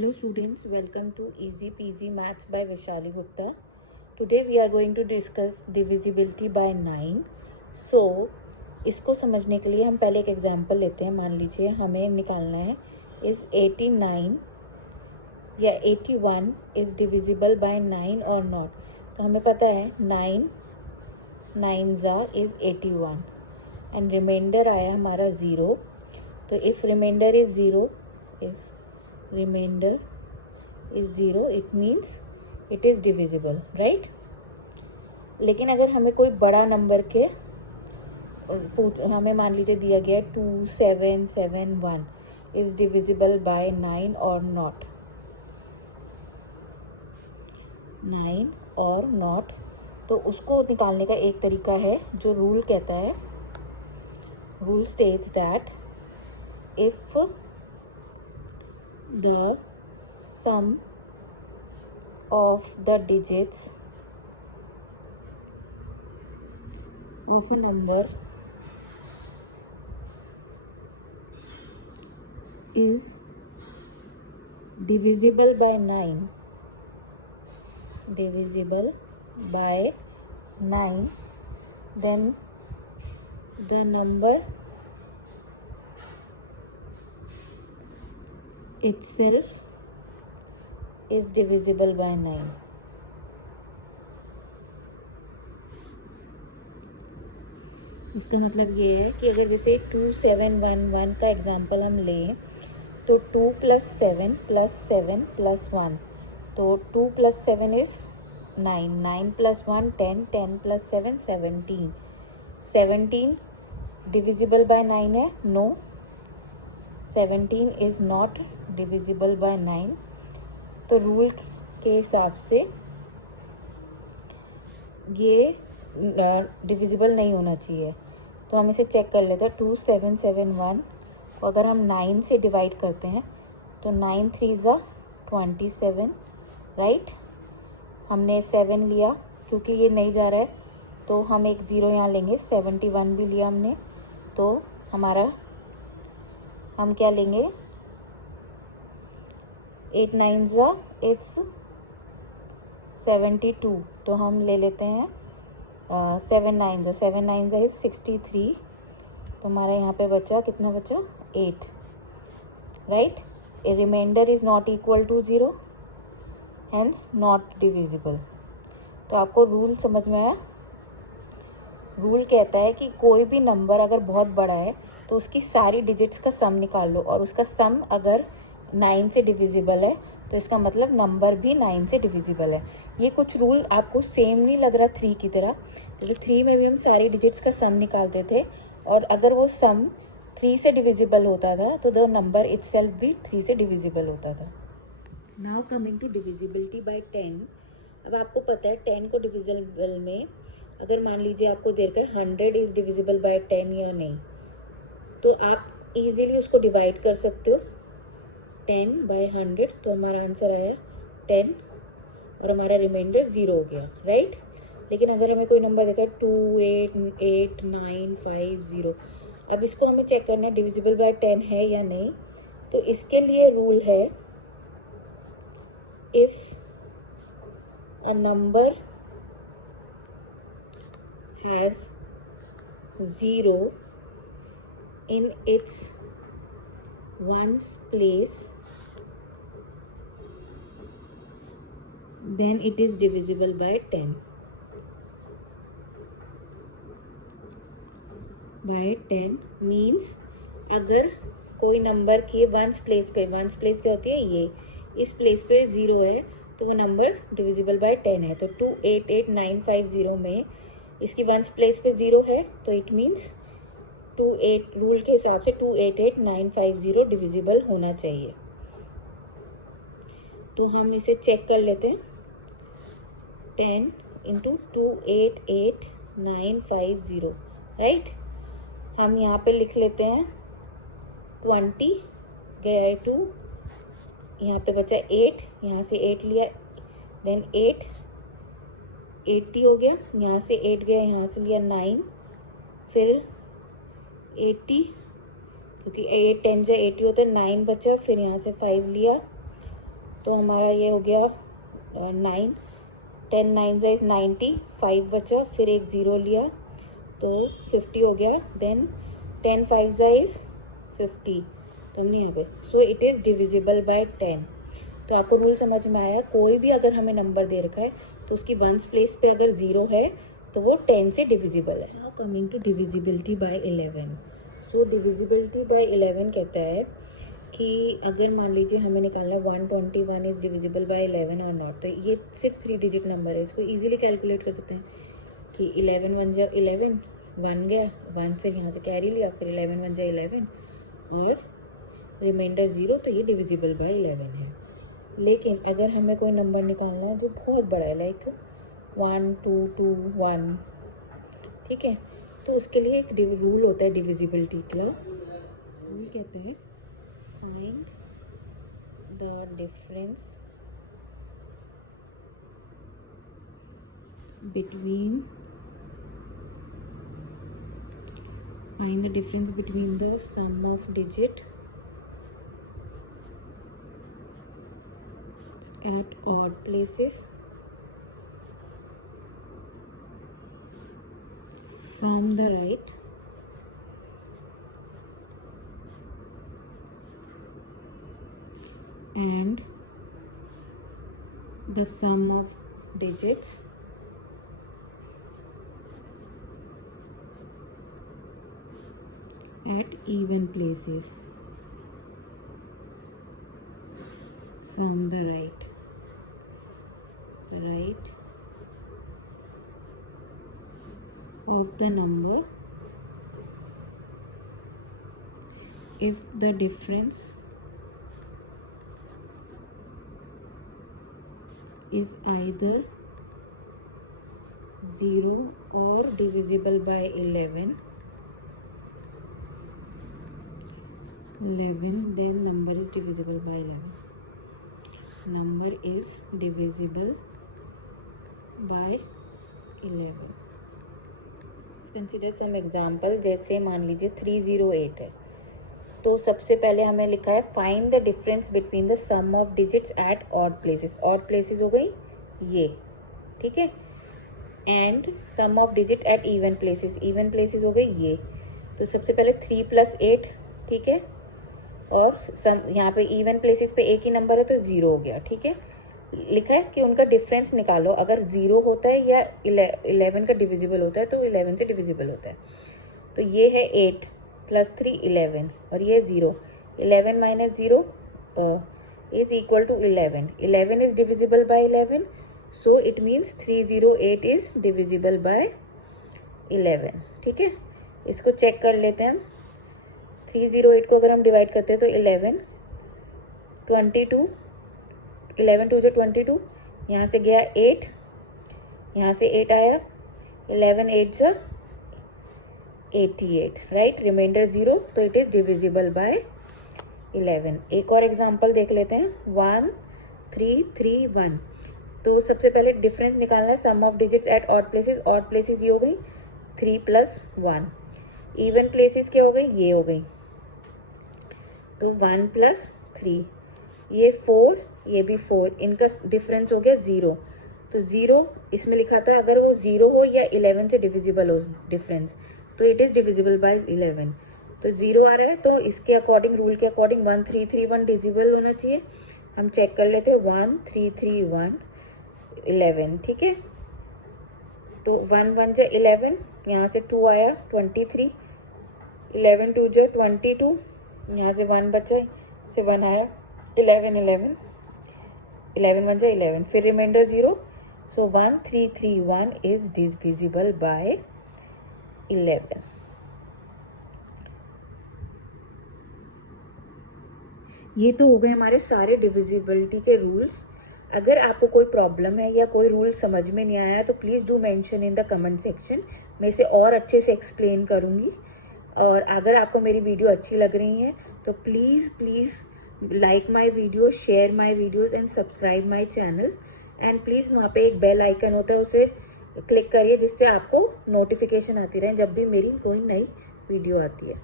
Hello students, welcome to Easy Peasy Maths by Vishali Gupta. Today we are going to discuss divisibility by 9. So, इसको समझने के लिए हम पहले एक एग्जांपल लेते हैं. मान लीजिए हमें निकालना है is 89 या 81 is divisible by 9 or not. तो हमें पता है 9 9 is 81 and remainder आया हमारा 0. तो if remainder is 0, if remainder is 0 it means it is divisible, right? लेकिन अगर हमें कोई बड़ा नंबर के हमें मान लीजिए दिया गया 2771 is divisible by 9 or not, 9 और not, तो उसको निकालने का एक तरीका है जो रूल कहता है. Rule states that if the sum of the digits of a number is divisible by 9, then the number itself is divisible by 9. इसका मतलब ये है कि अगर जैसे 2711 का एग्जांपल हम लें तो 2 + 7 + 7 + 1, तो 2 + 7 is 9, 9 + 1 10, 10 + 7 17, 17 divisible by 9 है? No, 17 is not divisible by 9. तो रूल के हिसाब से ये डिविजिबल नहीं होना चाहिए. तो हम इसे चेक कर लेते हैं. 2771 को अगर हम 9 से डिवाइड करते हैं तो 9 3 27, राइट. हमने 7 लिया क्योंकि ये नहीं जा रहा है तो हम एक 0 यहाँ लेंगे. 71 भी लिया हमने तो हमारा हम क्या लेंगे 8 9 it's 72, तो हम ले लेते हैं 7 9 is 63, तो हमारा यहाँ पे बचा कितना बचा 8, right. A remainder is not equal to 0, hence not divisible. तो आपको रूल समझ में आया. रूल कहता है कि कोई भी नंबर अगर बहुत बड़ा है तो उसकी सारी डिजिट्स का सम निकाल लो और उसका सम अगर 9 से डिविजिबल है तो इसका मतलब नंबर भी 9 से डिविजिबल है. ये कुछ रूल आपको सेम नहीं लग रहा 3 की तरह. जैसे 3 में भी हम सारी डिजिट्स का सम निकालते थे और अगर वो सम 3 से डिविजिबल होता था तो द नंबर इटसेल्फ भी 3 से डिविजिबल होता था. Now coming to divisibility by 10. अब आपको पता है 10 को डिविजिबल में अगर मान लीजिए आपको देर कर 100 इज डिविजिबल बाय 10 या नहीं, तो आप इजीली उसको डिवाइड कर सकते हो 10 by 100, तो हमारा आंसर आया 10 और हमारा रिमाइंडर 0 हो गया, राइट. लेकिन अगर हमें कोई नंबर देखा 2 8 8 9 5 0, अब इसको हमें चेक करना है डिविजिबल बाय 10 है या नहीं. तो इसके लिए रूल है if a number has 0 in its ones place, then it is divisible by 10. By 10 means अगर कोई नंबर के वंस प्लेस पे, वंस प्लेस क्या होती है ये, इस प्लेस पे 0 है तो वो नंबर डिविजिबल बाय 10 है. तो 288950 में इसकी वंस प्लेस पे 0 है तो इट मीन्स 28 रूल के हिसाब से 288950 डिविजिबल होना चाहिए. तो हम इसे चेक कर लेते हैं. 10 इंटू 288950, राइट. हम यहाँ पे लिख लेते हैं 20 गया है 2, यहाँ पे बचा 8, यहाँ से 8 लिया, देन 8 80 हो गया, यहाँ से 8 गया, यहाँ से लिया 9, फिर 80 क्योंकि 8 10 से 80 होता है, 9 बचा, फिर यहाँ से 5 लिया, तो हमारा ये हो गया 9, 10 9 इज 90, 5 बचा, फिर एक 0 लिया तो 50 हो गया, देन 10 5 इज 50, तो हमने यहाँ पे so it is divisible by 10। तो आपको रूल समझ में आया, कोई भी अगर हमें नंबर दे रखा है तो उसकी वंस प्लेस पे अगर 0 है तो वो 10 से डिविजिबल है। Now coming to divisibility by 11। So divisibility by 11 कहता है कि अगर मान लीजिए हमें निकालना है 121 इज डिविजिबल बाय 11 और नॉट, तो ये सिर्फ 3 डिजिट नंबर है, इसको इजीली कैलकुलेट कर सकते हैं कि 11 1 जा 11, 1 गया 1, फिर यहाँ से कैरी लिया, फिर 11 1 जा 11 और रिमाइंडर 0, तो ये डिविजिबल बाय 11 है। लेकिन अगर हमें कोई नंबर निकालना है जो बहुत बड़ा है, लाइक 1 2 2 1, ठीक है, तो उसके लिए एक रूल होता है डिविजिबिलिटी का। रूल कहता है find the difference between the sum of digit at odd places from the right and the sum of digits at even places from the right of the number if the difference is either 0 or divisible by 11, then number is divisible by 11. Number is divisible by 11. Consider some example, जैसे मान लीजिए 308 है, तो सबसे पहले हमें लिखा है find the difference between the sum of digits at odd places. Odd places हो गई ये, ठीक है, and sum of digit at even places हो गई ये। तो सबसे पहले 3 + 8, ठीक है, और सम यहाँ पे इवन प्लेसेस पे एक ही नंबर है तो 0 हो गया, ठीक है। लिखा है कि उनका डिफरेंस निकालो, अगर 0 होता है या 11 का डिविजिबल होता है तो 11 से डिविजिबल होता है। तो ये है 8 + 3 11 और ये 0, 11 - 0 is equal to 11, 11 is divisible by 11, so it means 308 is divisible by 11, ठीक है। इसको चेक कर लेते हैं हम। 308 को अगर हम डिवाइड करते हैं तो 11 22, 11 2 जो 22, यहाँ से गया 8, यहाँ से 8 आया, 11 8 जो 88, राइट, रिमाइंडर 0, तो इट इज़ डिविजिबल बाय 11। एक और एग्जांपल देख लेते हैं, 1 3 3 1। तो सबसे पहले डिफरेंस निकालना है sum of digits at odd places ये हो गई 3 + 1, इवन प्लेसेस क्या हो गई, ये हो गई, तो 1 + 3, ये 4, ये भी 4, इनका डिफरेंस हो गया 0, तो 0 इसमें लिखा था अगर वो 0 हो या 11 से डिविजिबल हो डिफरेंस, तो इट इज़ डिविजिबल बाय 11। तो 0 आ रहा है तो इसके अकॉर्डिंग, रूल के अकॉर्डिंग 1 3 3 1 डिविजिबल होना चाहिए। हम चेक कर लेते हैं, 1 3 3 1 11, ठीक है। तो 1 1 जो 11, यहाँ से 2 आया 23, 11 2 जो 22, यहाँ से 1 बचा, से 1 आया 11 11, 11 1 जो 11, फिर remainder 0, so 1 3 3 1 is divisible by 11। ये तो हो गए हमारे सारे डिविजिबिलिटी के रूल्स। अगर आपको कोई प्रॉब्लम है या कोई रूल समझ में नहीं आया तो please do mention in the comment section, मैं इसे और अच्छे से एक्सप्लेन करूँगी। और अगर आपको मेरी वीडियो अच्छी लग रही है तो please like my video, share my videos and subscribe my channel, and please वहाँ पे एक बेल आइकन होता है उसे क्लिक करिए जिससे आपको नोटिफिकेशन आती रहे जब भी मेरी कोई नई वीडियो आती है।